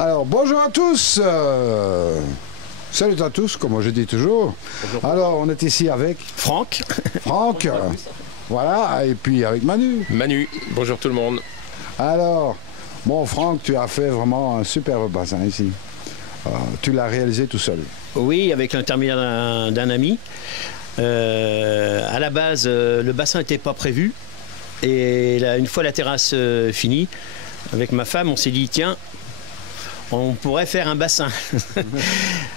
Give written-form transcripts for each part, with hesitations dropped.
Alors, bonjour à tous. Salut à tous, comme je dis toujours. Bonjour. Alors, on est ici avec Franck. Franck, voilà, et puis avec Manu. Manu, bonjour tout le monde. Alors, bon Franck, tu as fait vraiment un superbe bassin ici. Tu l'as réalisé tout seul? Oui, avec l'intermédiaire d'un ami. À la base, le bassin n'était pas prévu. Et là, une fois la terrasse finie, avec ma femme, on s'est dit, tiens, on pourrait faire un bassin.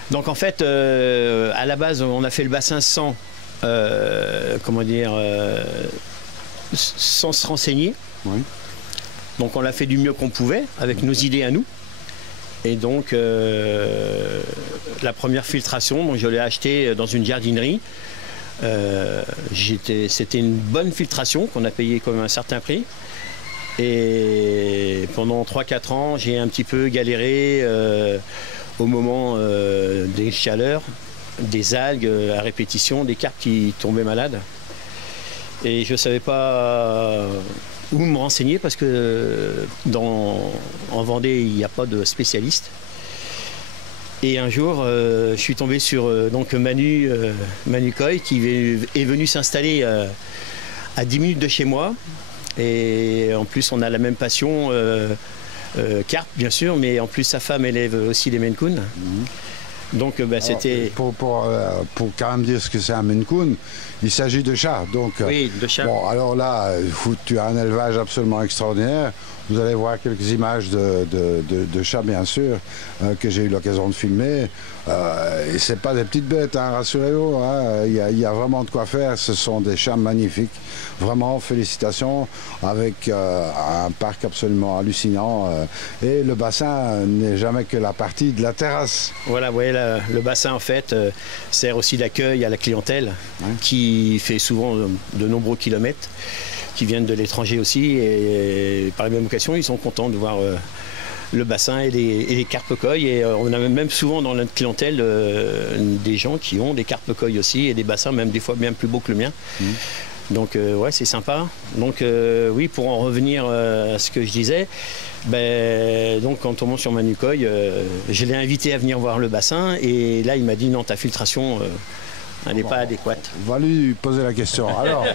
Donc en fait, à la base, on a fait le bassin sans, comment dire, sans se renseigner. Oui. Donc on l'a fait du mieux qu'on pouvait, avec nos idées à nous. Et donc, la première filtration, donc je l'ai achetée dans une jardinerie. C'était une bonne filtration qu'on a payée comme un certain prix. Et pendant 3-4 ans, j'ai un petit peu galéré au moment des chaleurs, des algues à répétition, des carpes qui tombaient malades. Et je ne savais pas où me renseigner parce que en Vendée, il n'y a pas de spécialiste. Et un jour, je suis tombé sur donc Manu Coy qui est venu s'installer à 10 minutes de chez moi. Et en plus, on a la même passion, carpe bien sûr, mais en plus sa femme élève aussi les Maine Coon. Donc c'était... Pour quand même dire ce que c'est un Maine Coon, il s'agit de chats. Donc, oui, de chats. Bon, alors là, tu as un élevage absolument extraordinaire. Vous allez voir quelques images de chats, bien sûr, que j'ai eu l'occasion de filmer. Et c'est pas des petites bêtes, hein, rassurez-vous. Hein. Il y a vraiment de quoi faire. Ce sont des chats magnifiques. Vraiment, félicitations, avec un parc absolument hallucinant. Et le bassin n'est jamais que la partie de la terrasse. Voilà, vous voyez, le bassin, en fait, sert aussi d'accueil à la clientèle, qui fait souvent de nombreux kilomètres, qui viennent de l'étranger aussi, et par la même occasion, ils sont contents de voir le bassin et les carpe-coy. Et on a même souvent dans notre clientèle des gens qui ont des carpe-coy aussi, et des bassins même des fois bien plus beaux que le mien. Donc ouais, c'est sympa. Donc oui, pour en revenir à ce que je disais, donc quand on monte sur Manu Coy, je l'ai invité à venir voir le bassin, et là il m'a dit non, ta filtration elle n'est pas adéquate. On va lui poser la question. Alors,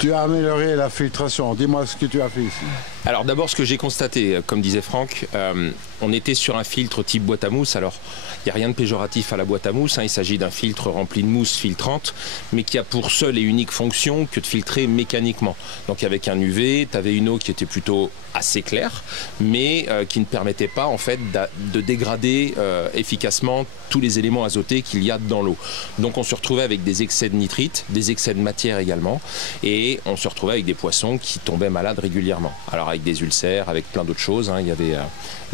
tu as amélioré la filtration. Dis-moi ce que tu as fait ici. Alors d'abord, ce que j'ai constaté, comme disait Franck, on était sur un filtre type boîte à mousse. Alors, il n'y a rien de péjoratif à la boîte à mousse, hein. Il s'agit d'un filtre rempli de mousse filtrante, mais qui a pour seule et unique fonction que de filtrer mécaniquement. Donc avec un UV, tu avais une eau qui était plutôt assez claire, mais qui ne permettait pas en fait de dégrader efficacement tous les éléments azotés qu'il y a dans l'eau. Donc on se retrouvait avec des excès de nitrite, des excès de matière également, et on se retrouvait avec des poissons qui tombaient malades régulièrement. Alors avec des ulcères, avec plein d'autres choses, hein.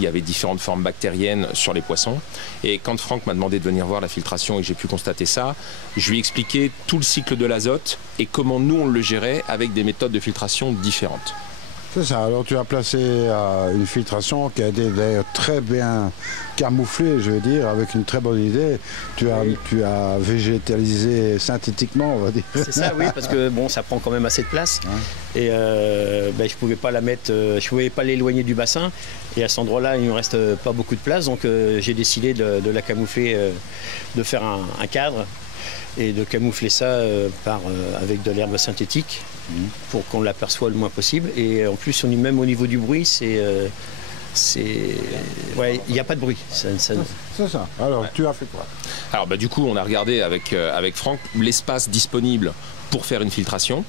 Il y avait différentes formes bactériennes sur les poissons. Et quand Franck m'a demandé de venir voir la filtration et que j'ai pu constater ça, je lui ai expliqué tout le cycle de l'azote et comment nous on le gérait avec des méthodes de filtration différentes. C'est ça, alors tu as placé une très bien camouflée, je veux dire, avec une très bonne idée. Tu as végétalisé synthétiquement, on va dire. C'est ça, oui, parce que bon, ça prend quand même assez de place. Ouais. Et je pouvais pas la mettre, je pouvais pas l'éloigner du bassin. Et à cet endroit-là, il ne me reste pas beaucoup de place, donc j'ai décidé de la camoufler, de faire un cadre et de camoufler ça avec de l'herbe synthétique pour qu'on l'aperçoive le moins possible. Et en plus, même au niveau du bruit, ouais, il n'y a pas de bruit. C'est ça. Alors, ouais. Tu as fait quoi? Alors du coup, on a regardé avec Franck l'espace disponible pour faire une filtration.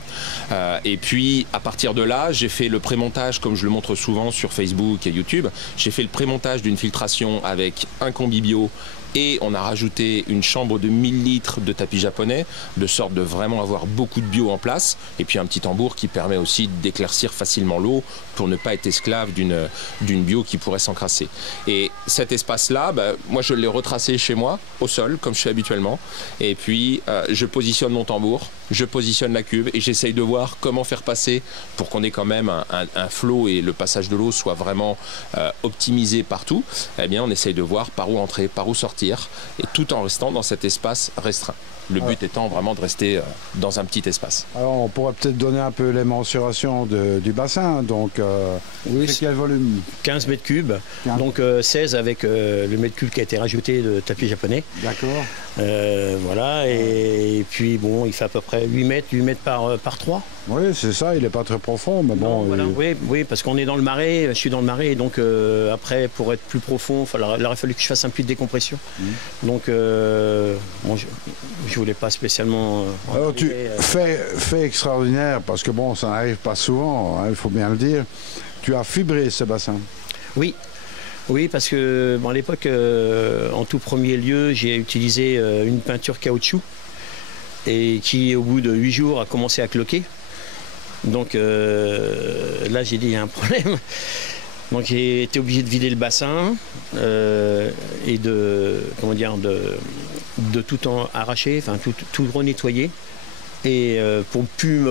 Et puis, à partir de là, j'ai fait le prémontage, comme je le montre souvent sur Facebook et YouTube. J'ai fait le prémontage d'une filtration avec un combi bio, et on a rajouté une chambre de 1000 litres de tapis japonais, de sorte de vraiment avoir beaucoup de bio en place, et puis un petit tambour qui permet aussi d'éclaircir facilement l'eau pour ne pas être esclave d'une bio qui pourrait s'encrasser. Et cet espace-là, moi je l'ai retracé chez moi, au sol, comme je fais habituellement, et puis je positionne mon tambour je positionne la cuve et j'essaye de voir comment faire passer pour qu'on ait quand même un flot et le passage de l'eau soit vraiment optimisé partout. Eh bien, on essaye de voir par où entrer, par où sortir, et tout en restant dans cet espace restreint. Le but étant vraiment de rester dans un petit espace. Alors, on pourrait peut-être donner un peu les mensurations du bassin. Donc, oui, c'est quel volume? 15 mètres cubes, 15. Donc 16 avec le mètre cube qui a été rajouté de tapis japonais. D'accord. Voilà, et puis bon, il fait à peu près 8 mètres par 3. Oui, c'est ça, il n'est pas très profond, mais bon... Non, voilà, oui, parce qu'on est dans le marais, je suis dans le marais, et donc après, pour être plus profond, il aurait fallu que je fasse un puits de décompression. Donc, bon, je voulais pas spécialement... Alors, fait extraordinaire, parce que bon, ça n'arrive pas souvent, hein, il faut bien le dire. Tu as fibré ce bassin. Oui. Oui, parce que bon, à l'époque, en tout premier lieu, j'ai utilisé une peinture caoutchouc, et qui, au bout de 8 jours, a commencé à cloquer. Donc là, j'ai dit, il y a un problème. Donc j'ai été obligé de vider le bassin et de tout arracher, enfin tout renettoyer. Et pour plus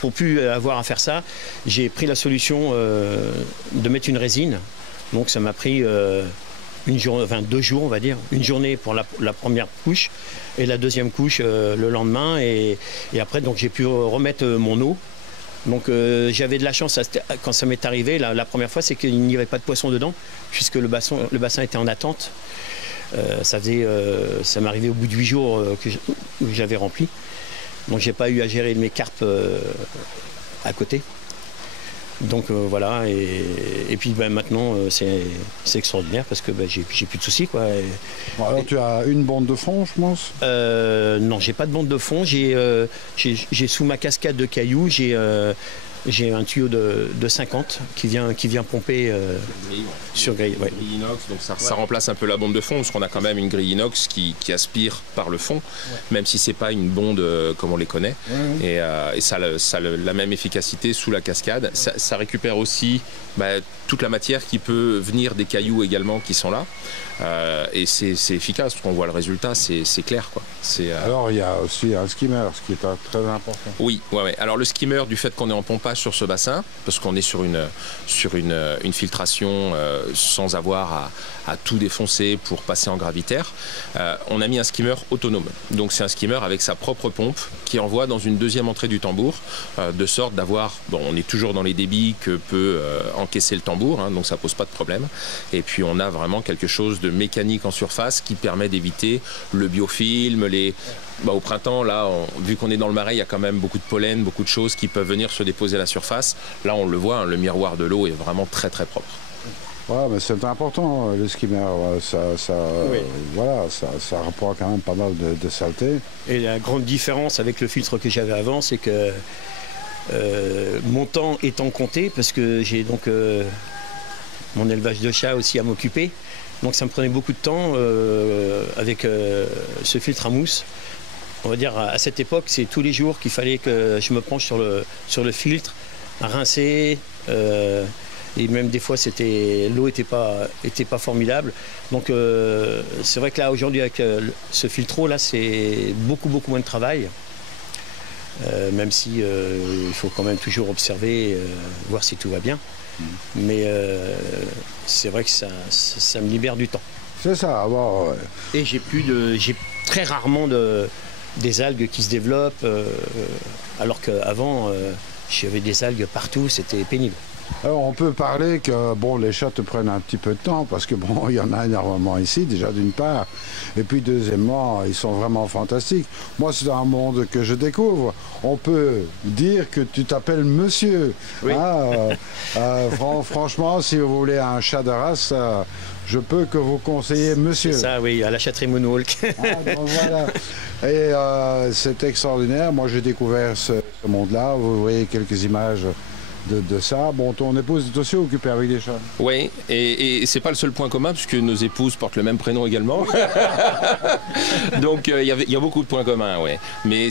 pour plus avoir à faire ça, j'ai pris la solution de mettre une résine. Donc ça m'a pris 2 jours, on va dire, une journée pour la première couche et la deuxième couche le lendemain, et après donc j'ai pu remettre mon eau. Donc j'avais de la chance quand ça m'est arrivé la première fois, c'est qu'il n'y avait pas de poisson dedans, puisque le bassin était en attente. Ça m'est arrivé au bout de 8 jours que j'avais rempli. Donc j'ai pas eu à gérer mes carpes à côté. Donc voilà, et puis maintenant c'est extraordinaire parce que j'ai plus de soucis, quoi. Bon, alors tu as une bande de fond, je pense? Non, j'ai pas de bande de fond. J'ai sous ma cascade de cailloux, j'ai un tuyau de 50 qui vient pomper sur grille. Ouais. Grille inox, donc ça remplace un peu la bonde de fond, parce qu'on a quand même une grille inox qui aspire par le fond, même si c'est pas une bonde comme on les connaît. Et ça a la même efficacité sous la cascade. Ça récupère aussi toute la matière qui peut venir des cailloux également qui sont là. Et c'est efficace, parce qu'on voit le résultat, c'est clair, quoi. Alors il y a aussi un skimmer, ce qui est très important. Oui, ouais. Alors le skimmer, du fait qu'on est en pompage sur ce bassin, parce qu'on est sur une filtration sans avoir à tout défoncer pour passer en gravitaire, on a mis un skimmer autonome. Donc c'est un skimmer avec sa propre pompe qui envoie dans une deuxième entrée du tambour, de sorte d'avoir, on est toujours dans les débits que peut encaisser le tambour, hein, donc ça pose pas de problème. Et puis on a vraiment quelque chose de mécanique en surface qui permet d'éviter le biofilm, au printemps, là, vu qu'on est dans le marais, il y a quand même beaucoup de pollen, beaucoup de choses qui peuvent venir se déposer à la surface. Là, on le voit, hein, le miroir de l'eau est vraiment très très propre. Ouais, mais c'est important, le skimmer. Ça reprend quand même pas mal de saleté. Et la grande différence avec le filtre que j'avais avant, c'est que mon temps étant compté, parce que j'ai donc mon élevage de chats aussi à m'occuper. Donc ça me prenait beaucoup de temps avec ce filtre à mousse. On va dire à cette époque, c'est tous les jours qu'il fallait que je me penche sur le filtre, à rincer. Et même des fois, l'eau n'était pas formidable. Donc c'est vrai que là, aujourd'hui, avec ce filtre-eau, là, c'est beaucoup moins de travail. Même si il faut quand même toujours observer, voir si tout va bien. Mais c'est vrai que ça me libère du temps. C'est ça, bon, ouais. Et j'ai très rarement des algues qui se développent, alors qu'avant, j'avais des algues partout, c'était pénible. Alors on peut parler que les chats te prennent un petit peu de temps, parce que il y en a énormément ici, déjà d'une part, et puis deuxièmement, ils sont vraiment fantastiques. Moi, c'est un monde que je découvre. On peut dire que tu t'appelles monsieur. Oui. Franchement, si vous voulez un chat de race, je peux que vous conseiller monsieur. C'est ça, oui, à la chatterie Moonwalk. Voilà. Et c'est extraordinaire. Moi, j'ai découvert ce monde-là. Vous voyez quelques images de ça. Bon, ton épouse est aussi occupée avec des chats. Oui, et c'est pas le seul point commun, puisque nos épouses portent le même prénom également. Donc il y a beaucoup de points communs, ouais. Mais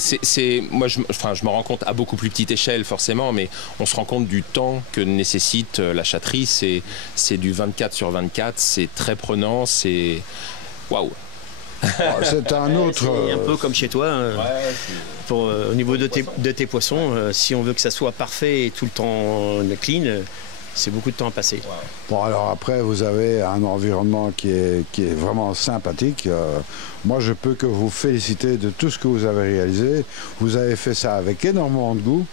moi, je me rends compte à beaucoup plus petite échelle, forcément, mais on se rend compte du temps que nécessite la chatterie. C'est du 24/24, c'est très prenant, c'est waouh. C'est un autre... C'est un peu comme chez toi. Au niveau de tes poissons, si on veut que ça soit parfait et tout le temps clean, c'est beaucoup de temps à passer. Bon, alors après, vous avez un environnement qui est vraiment sympathique. Moi, je peux que vous féliciter de tout ce que vous avez réalisé. Vous avez fait ça avec énormément de goût.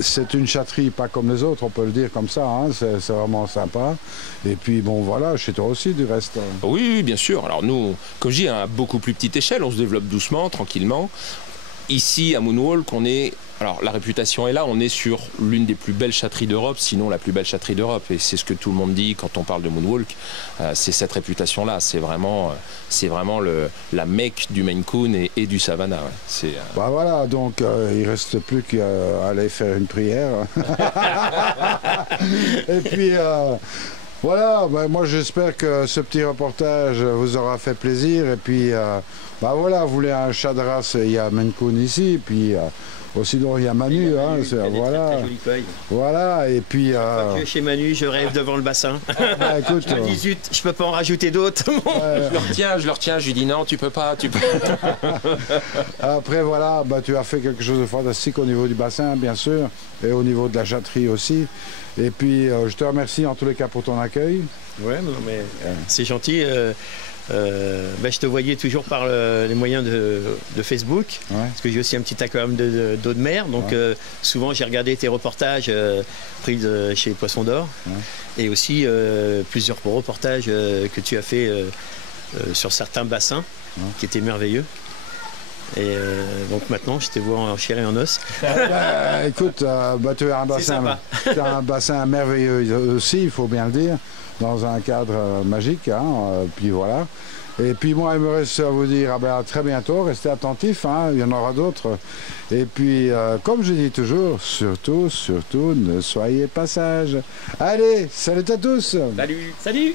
C'est une chatterie pas comme les autres, on peut le dire comme ça, hein. C'est vraiment sympa. Et puis bon voilà, chez toi aussi du reste. Oui, bien sûr. Alors nous, comme je dis, à beaucoup plus petite échelle, on se développe doucement, tranquillement. Ici à Moonwalk, alors la réputation est là, on est sur l'une des plus belles chatteries d'Europe, sinon la plus belle chatterie d'Europe. Et c'est ce que tout le monde dit quand on parle de Moonwalk, c'est cette réputation-là. C'est vraiment la mecque du Maine Coon et du Savannah. Ouais. Bah voilà, donc il ne reste plus qu'à aller faire une prière. Et puis... voilà, ben moi j'espère que ce petit reportage vous aura fait plaisir. Et puis, bah voilà, vous voulez un chat de race, il y a Maine Coon ici. Et puis, sinon il y a Manu. Hein, voilà. Très jolies feuilles. Voilà, et puis... Quand tu es chez Manu, je rêve devant le bassin. Bah, écoute, je me dis, zut, je peux pas en rajouter d'autres. Je le retiens, je lui dis non, tu peux pas. Après, voilà, bah, tu as fait quelque chose de fantastique au niveau du bassin, bien sûr, et au niveau de la chatterie aussi. Et puis, je te remercie en tous les cas pour ton accueil. Ouais, non, mais c'est gentil. Je te voyais toujours par les moyens de Facebook, parce que j'ai aussi un petit aquarium d'eau de mer. Donc, souvent, j'ai regardé tes reportages pris chez Poisson d'Or. Et aussi plusieurs reportages que tu as fait sur certains bassins qui étaient merveilleux. Et donc maintenant, je te vois en chair et en os. Écoute, tu as un bassin merveilleux aussi, il faut bien le dire, dans un cadre magique. Hein, puis voilà. Et puis moi, il me reste à vous dire à très bientôt, restez attentifs, hein, il y en aura d'autres. Et puis, comme je dis toujours, surtout, ne soyez pas sages. Allez, salut à tous. Salut.